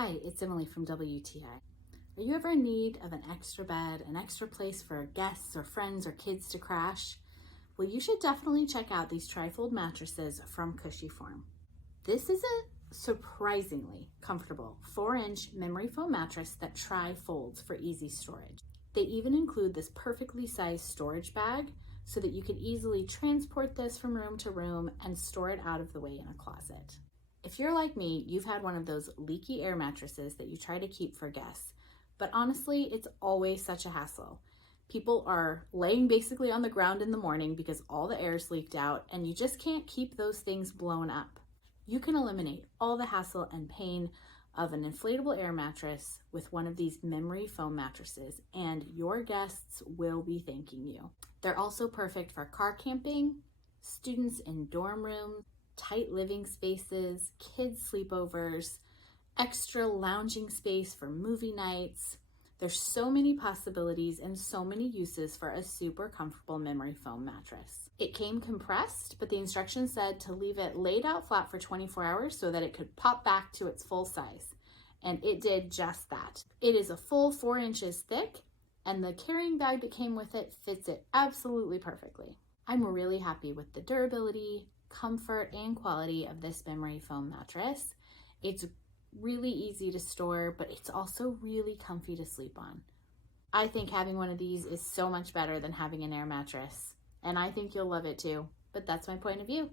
Hi, it's Emily from WTI. Are you ever in need of an extra bed, an extra place for guests or friends or kids to crash? Well, you should definitely check out these tri-fold mattresses from Cushy. This is a surprisingly comfortable 4-inch memory foam mattress that tri-folds for easy storage. They even include this perfectly sized storage bag so that you can easily transport this from room to room and store it out of the way in a closet. If you're like me, you've had one of those leaky air mattresses that you try to keep for guests, but honestly, it's always such a hassle. People are laying basically on the ground in the morning because all the air's leaked out and you just can't keep those things blown up. You can eliminate all the hassle and pain of an inflatable air mattress with one of these memory foam mattresses, and your guests will be thanking you. They're also perfect for car camping, students in dorm rooms, tight living spaces, kids sleepovers, extra lounging space for movie nights. There's so many possibilities and so many uses for a super comfortable memory foam mattress. It came compressed, but the instructions said to leave it laid out flat for 24 hours so that it could pop back to its full size. And it did just that. It is a full 4 inches thick, and the carrying bag that came with it fits it absolutely perfectly. I'm really happy with the durability, comfort, and quality of this memory foam mattress. It's really easy to store, but it's also really comfy to sleep on. I think having one of these is so much better than having an air mattress, and I think you'll love it too, but that's my point of view.